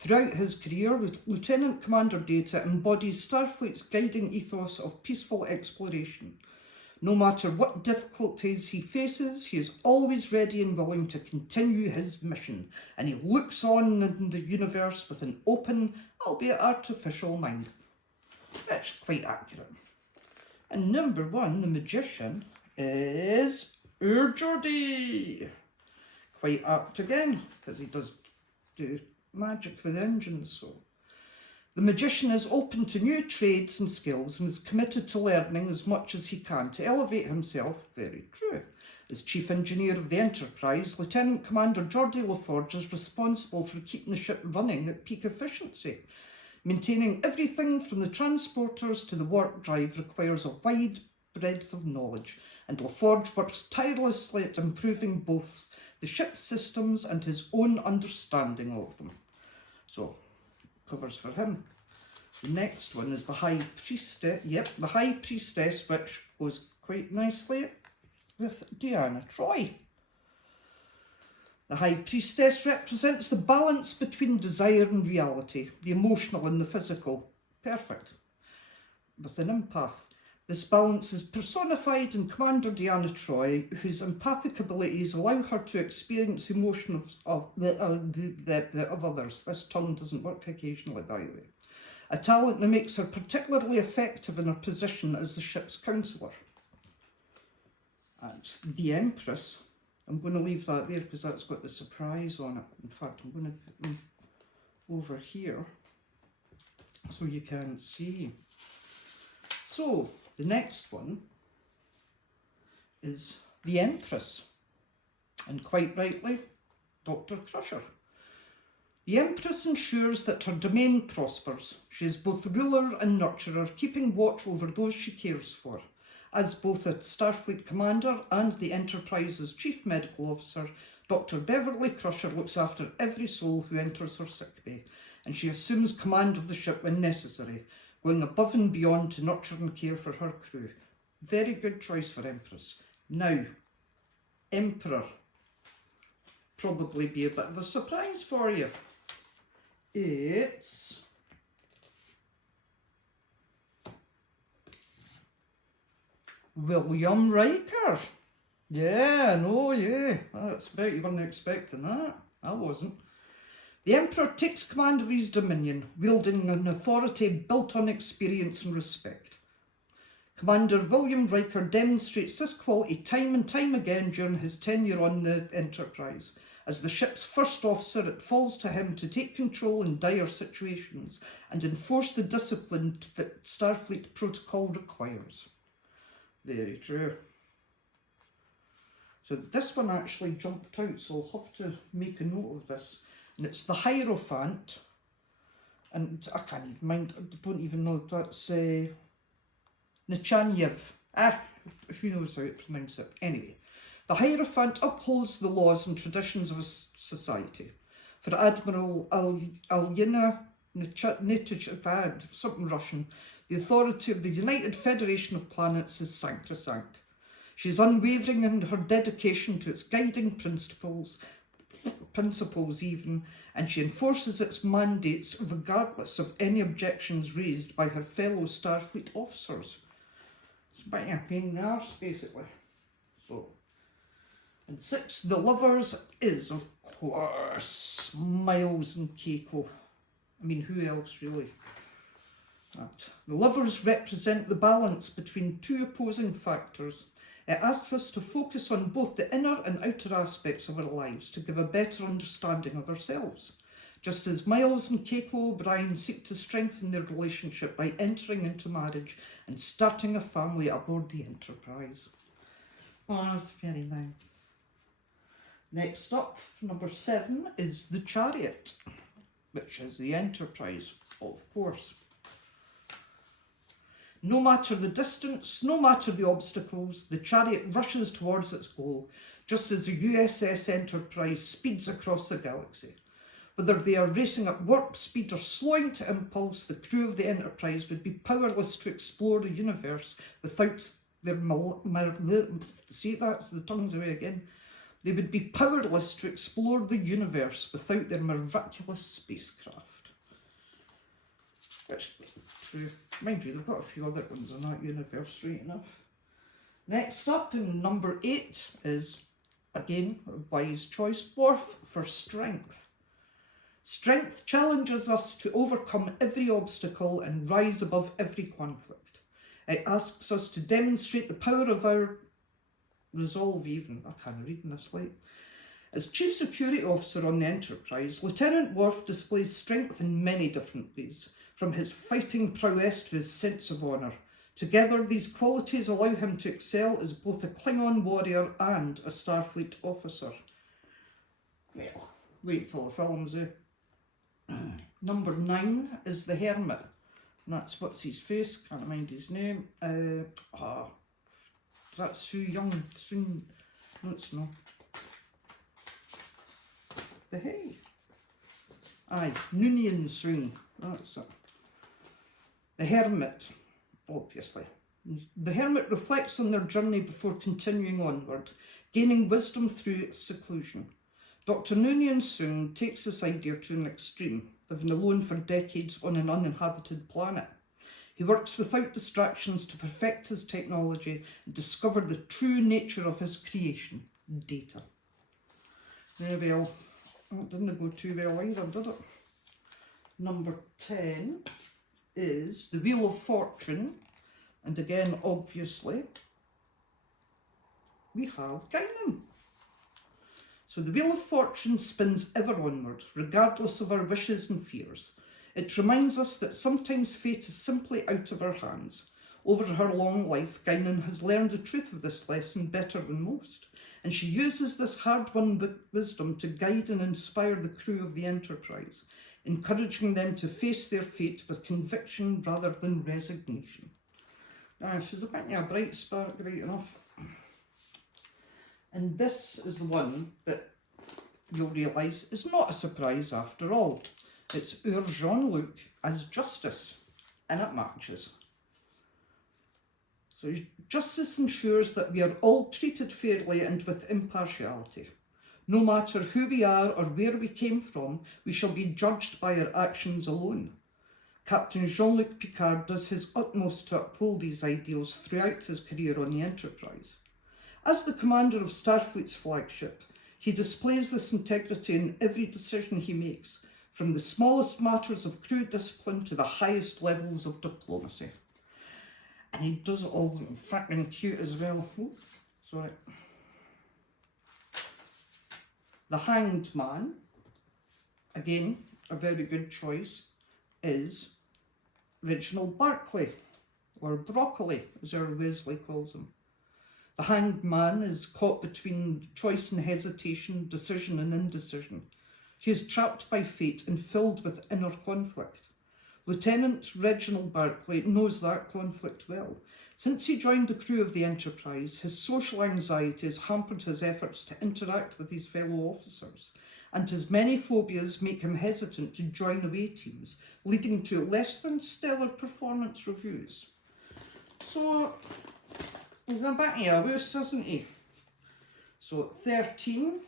Throughout his career, Lieutenant Commander Data embodies Starfleet's guiding ethos of peaceful exploration. No matter what difficulties he faces, he is always ready and willing to continue his mission, and he looks on in the universe with an open, albeit artificial mind. That's quite accurate. And number 1, the magician, is Geordie. Quite apt again, because he does do magic with engines. So the magician is open to new trades and skills and is committed to learning as much as he can to elevate himself. Very true. As chief engineer of the Enterprise, Lieutenant Commander Geordie LaForge is responsible for keeping the ship running at peak efficiency. Maintaining everything from the transporters to the warp drive requires a wide breadth of knowledge, and LaForge works tirelessly at improving both the ship's systems and his own understanding of them. So, covers for him. The next one is the High Priestess. Yep, the High Priestess, which goes quite nicely with Deanna Troi. The High Priestess represents the balance between desire and reality, the emotional and the physical. Perfect. With an empath. This balance is personified in Commander Deanna Troi, whose empathic abilities allow her to experience emotion of others. This tongue doesn't work occasionally, by the way. A talent that makes her particularly effective in her position as the ship's counsellor. And the Empress, I'm going to leave that there because that's got the surprise on it. In fact, I'm going to put them over here so you can see. So, the next one is the Empress, and quite rightly, Dr. Crusher. The Empress ensures that her domain prospers. She is both ruler and nurturer, keeping watch over those she cares for. As both a Starfleet commander and the Enterprise's chief medical officer, Dr. Beverly Crusher looks after every soul who enters her sickbay, and she assumes command of the ship when necessary, going above and beyond to nurture and care for her crew. Very good choice for Empress. Now, Emperor. Probably be a bit of a surprise for you. It's William Riker. Yeah, no, yeah. That's about, you weren't expecting that. I wasn't. The Emperor takes command of his dominion, wielding an authority built on experience and respect. Commander William Riker demonstrates this quality time and time again during his tenure on the Enterprise. As the ship's first officer, it falls to him to take control in dire situations and enforce the discipline that Starfleet protocol requires. Very true. So this one actually jumped out, so I'll have to make a note of this. And it's the Hierophant, and I can't even mind, I don't even know if that's Nechanyev. Who knows how to pronounce it. Anyway, the Hierophant upholds the laws and traditions of a society. For Admiral Alyena Nechich, something Russian, the authority of the United Federation of Planets is sacrosanct. She is unwavering in her dedication to its guiding principles even, and she enforces its mandates regardless of any objections raised by her fellow Starfleet officers. It's a bit of a pain in the arse, basically. So, and 6, the lovers is, of course, Miles and Keiko. I mean, who else, really? The lovers represent the balance between two opposing factors. It asks us to focus on both the inner and outer aspects of our lives to give a better understanding of ourselves. Just as Miles and Keiko O'Brien seek to strengthen their relationship by entering into marriage and starting a family aboard the Enterprise. Oh, that's very nice. Next up, number 7, is the Chariot, which is the Enterprise, of course. No matter the distance, no matter the obstacles, the Chariot rushes towards its goal, just as the USS Enterprise speeds across the galaxy. Whether they are racing at warp speed or slowing to impulse, the crew of the Enterprise would be powerless to explore the universe without their see, that's the tongue's away again. They would be powerless to explore the universe without their miraculous spacecraft. Which is true. Mind you, they've got a few other ones in that universe, right enough. Next up, in number 8, is, again, a wise choice, Worf for strength. Strength challenges us to overcome every obstacle and rise above every conflict. It asks us to demonstrate the power of our resolve even. I can't read in this light. As Chief Security Officer on the Enterprise, Lieutenant Worf displays strength in many different ways, from his fighting prowess to his sense of honour. Together, these qualities allow him to excel as both a Klingon warrior and a Starfleet officer. Well, wait till the films, eh? Number 9 is the Hermit. And that's what's his face, can't mind his name. That's Soo Young. No, it's not. The hey. Aye, Noonien Soon. That's it. The Hermit, obviously. The Hermit reflects on their journey before continuing onward, gaining wisdom through seclusion. Dr. Noonien Soon takes this idea to an extreme, living alone for decades on an uninhabited planet. He works without distractions to perfect his technology and discover the true nature of his creation, data. Well, that didn't go too well either, did it? Number 10 is the Wheel of Fortune. And again, obviously, we have Guinan. So the Wheel of Fortune spins ever onward, regardless of our wishes and fears. It reminds us that sometimes fate is simply out of our hands. Over her long life, Guinan has learned the truth of this lesson better than most, and she uses this hard-won wisdom to guide and inspire the crew of the Enterprise, encouraging them to face their fate with conviction rather than resignation. She's a bit of a bright spark, right enough. And this is the one that you'll realise is not a surprise after all. It's our Jean-Luc as Justice, and it matches. So justice ensures that we are all treated fairly and with impartiality. No matter who we are or where we came from, we shall be judged by our actions alone. Captain Jean-Luc Picard does his utmost to uphold these ideals throughout his career on the Enterprise. As the commander of Starfleet's flagship, he displays this integrity in every decision he makes, from the smallest matters of crew discipline to the highest levels of diplomacy. And he does it all fucking cute as well. Oops, sorry. The Hanged Man, again, a very good choice, is Reginald Barclay, or Broccoli, as Earl Wesley calls him. The Hanged Man is caught between choice and hesitation, decision and indecision. He is trapped by fate and filled with inner conflict. Lieutenant Reginald Barclay knows that conflict well. Since he joined the crew of the Enterprise, his social anxiety has hampered his efforts to interact with his fellow officers, and his many phobias make him hesitant to join away teams, leading to less than stellar performance reviews. So, he's a bit of a wuss, isn't he? So, 13,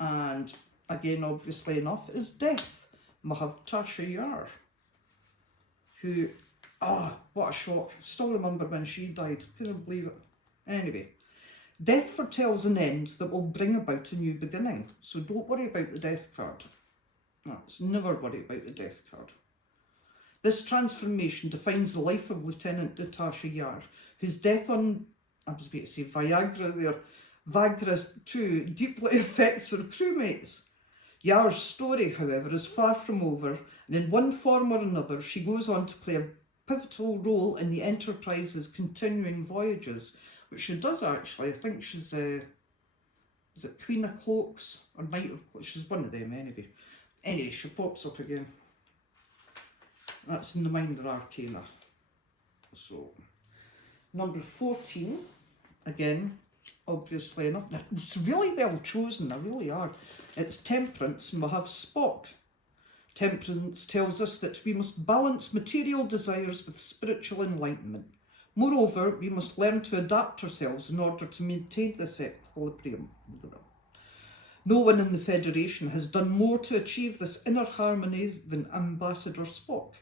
and again, obviously enough, is Death. We have Tasha Yar, who, what a shock. Still remember when she died. Couldn't believe it. Anyway, Death foretells an end that will bring about a new beginning. So don't worry about the death card. Never worry about the death card. This transformation defines the life of Lieutenant Natasha Yar, whose death on, I was about to say Viagra there, Viagra 2 deeply affects her crewmates. Yar's story, however, is far from over, and in one form or another, she goes on to play a pivotal role in the Enterprise's continuing voyages, which she does actually. I think she's, is it Queen of Cloaks or Knight of Cloaks? She's one of them anyway. Anyway, she pops up again. That's in the Minder Arcana. So, number 14, again, obviously enough. It's really well chosen, they really are. It's Temperance, and we'll have Spock. Temperance tells us that we must balance material desires with spiritual enlightenment. Moreover, we must learn to adapt ourselves in order to maintain this equilibrium. No one in the Federation has done more to achieve this inner harmony than Ambassador Spock,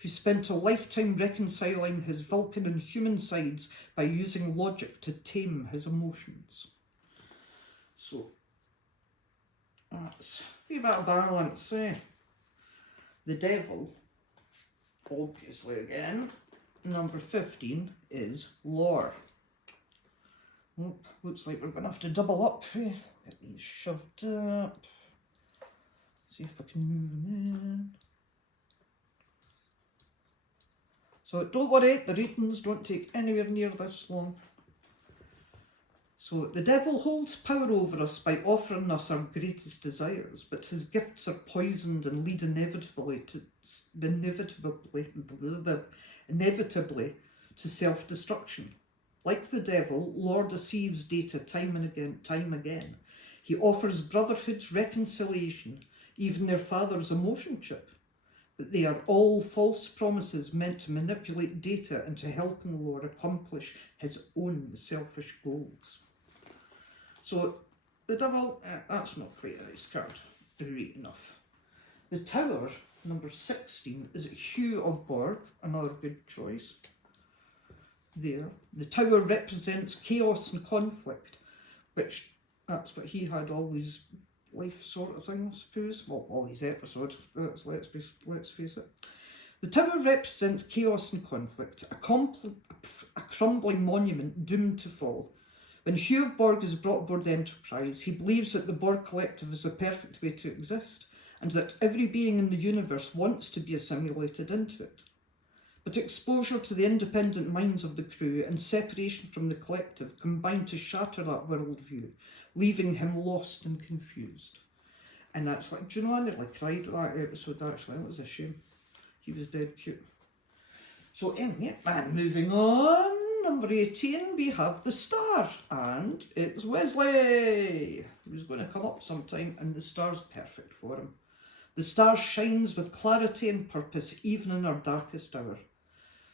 who spent a lifetime reconciling his Vulcan and human sides by using logic to tame his emotions. So, that's a wee bit of balance, eh? The devil, obviously again, number 15 is lore. Oh, looks like we're going to have to double up. Get these shoved up. See if I can move them in. So don't worry, the readings don't take anywhere near this long. So the devil holds power over us by offering us our greatest desires, but his gifts are poisoned and lead inevitably to self-destruction. Like the devil, Lore deceives Data time again. He offers brotherhood, reconciliation, even their father's emotion chip. But they are all false promises meant to manipulate Data into helping Lore accomplish his own selfish goals. So, the devil, that's not quite a nice card. Great enough. The Tower, number 16, is Hugh of Borg, another good choice. There. The Tower represents chaos and conflict, which that's what he had all his life sort of thing, I suppose. Well, all his episodes, let's face it. The Tower represents chaos and conflict, a crumbling monument doomed to fall. When Hugh of Borg is brought aboard the Enterprise, he believes that the Borg Collective is the perfect way to exist, and that every being in the universe wants to be assimilated into it. But exposure to the independent minds of the crew and separation from the collective combine to shatter that worldview, leaving him lost and confused. And that's like, do you know, I nearly cried at that episode actually, that was a shame. He was dead cute. So anyway, and moving on, number 18, we have the Star, and it's Wesley, who's going to come up sometime, and the Star's perfect for him. The Star shines with clarity and purpose even in our darkest hour.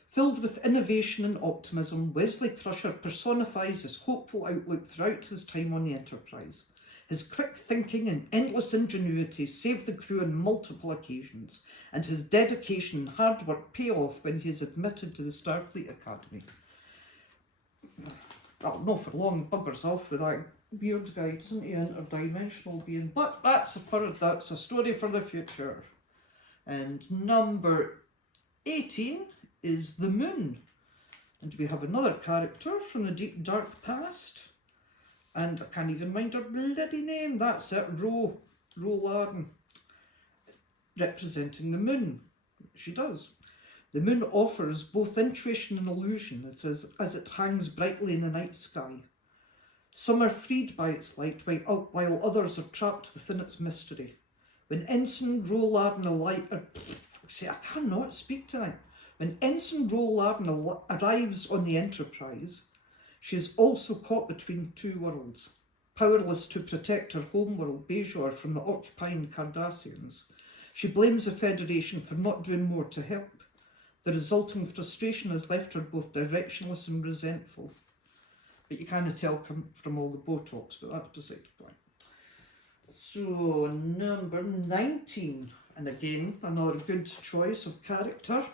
Filled with innovation and optimism, Wesley Crusher personifies his hopeful outlook throughout his time on the Enterprise. His quick thinking and endless ingenuity saved the crew on multiple occasions, and his dedication and hard work pay off when he is admitted to the Starfleet Academy. Well, not for long, buggers off with that weird guy, isn't he, interdimensional being? But that's a story for the future. And number 18 is the Moon. And we have another character from the deep dark past. And I can't even mind her bloody name. That's it, Ro Larden. Representing the Moon. She does. The Moon offers both intuition and illusion as it hangs brightly in the night sky. Some are freed by its light, while others are trapped within its mystery. When Ensign Ro Larden I cannot speak tonight. When Ensign Ro Larden arrives on the Enterprise, she is also caught between two worlds, powerless to protect her homeworld Bajor from the occupying Cardassians. She blames the Federation for not doing more to help. The resulting frustration has left her both directionless and resentful. But you kind of tell from all the Botox, but that's beside the point. So, number 19, and again, another good choice of character.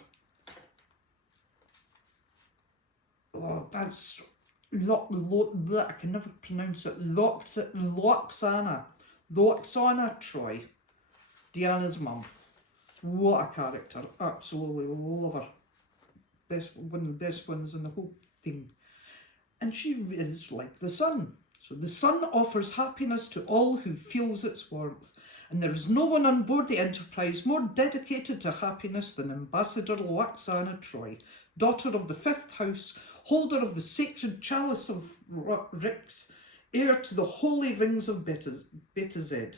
Oh, that's I can never pronounce it. Loxana Troy, Deanna's mum. What a character! Absolutely love her. One of the best ones in the whole thing. And she is like the sun. So the sun offers happiness to all who feels its warmth, and there is no one on board the Enterprise more dedicated to happiness than Ambassador Loxana Troy, daughter of the fifth house, holder of the sacred chalice of Rix, heir to the holy rings of Beta Z.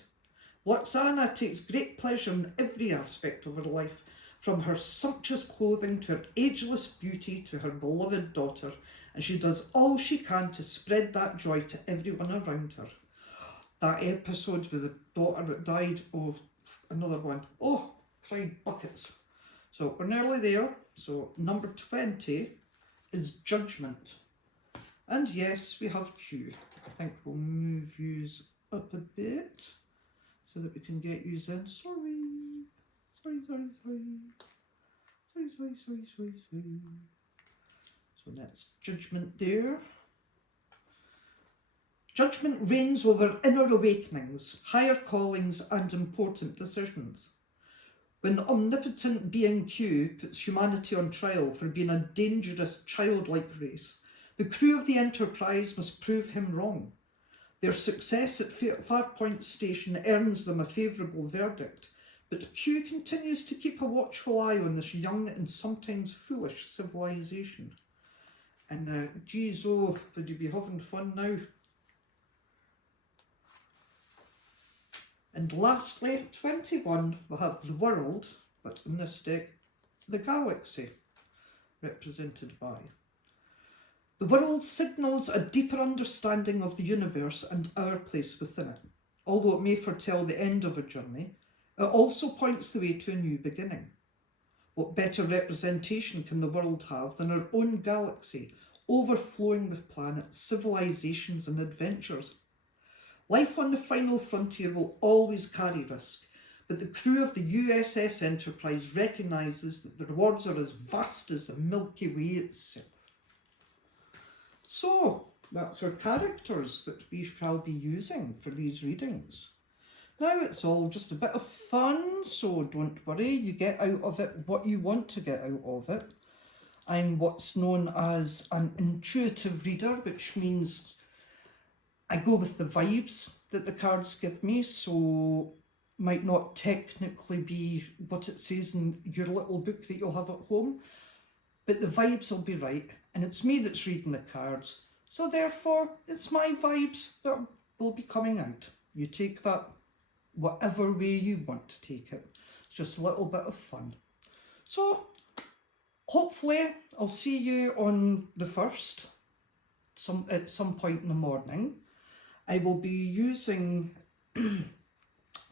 Loxana takes great pleasure in every aspect of her life, from her sumptuous clothing to her ageless beauty to her beloved daughter, and she does all she can to spread that joy to everyone around her. That episode with the daughter that died, oh, another one. Oh, cried buckets. So we're nearly there. So number 20 is Judgment. And yes, we have Q. I think we'll move yous up a bit so that we can get you in. Sorry. So that's judgment there. Judgment reigns over inner awakenings, higher callings, and important decisions. When the omnipotent being Q puts humanity on trial for being a dangerous, childlike race, the crew of the Enterprise must prove him wrong. Their success at Farpoint Station earns them a favourable verdict, but Q continues to keep a watchful eye on this young and sometimes foolish civilization. And geez, oh, would you be having fun now? And lastly, 21, we have the world, but in this deck, the galaxy, represented by. The world signals a deeper understanding of the universe and our place within it. Although it may foretell the end of a journey, it also points the way to a new beginning. What better representation can the world have than our own galaxy, overflowing with planets, civilizations and adventures? Life on the final frontier will always carry risk, but the crew of the USS Enterprise recognises that the rewards are as vast as the Milky Way itself. So, that's our characters that we shall be using for these readings. Now it's all just a bit of fun, so don't worry, you get out of it what you want to get out of it. I'm what's known as an intuitive reader, which means I go with the vibes that the cards give me, so might not technically be what it says in your little book that you'll have at home, but the vibes will be right, and it's me that's reading the cards, so therefore it's my vibes that will be coming out. You take that whatever way you want to take it. It's just a little bit of fun. So hopefully I'll see you on the 1st, at some point in the morning. I will be using,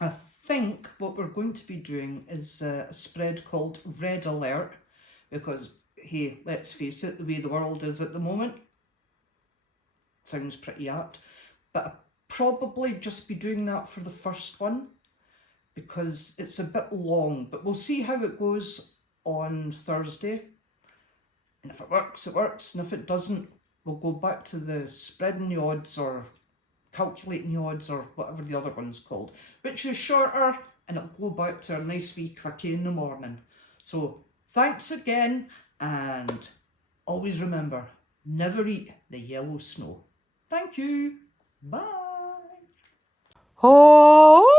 I think what we're going to be doing is a spread called Red Alert, because, hey, let's face it, the way the world is at the moment, sounds pretty apt, but I'll probably just be doing that for the first one, because it's a bit long, but we'll see how it goes on Thursday, and if it works, it works, and if it doesn't, we'll go back to the spreading the odds or calculating the odds or whatever the other one's called, which is shorter, and it'll go back to a nice wee quickie in the morning. So thanks again, and always remember, never eat the yellow snow. Thank you. Bye. Oh.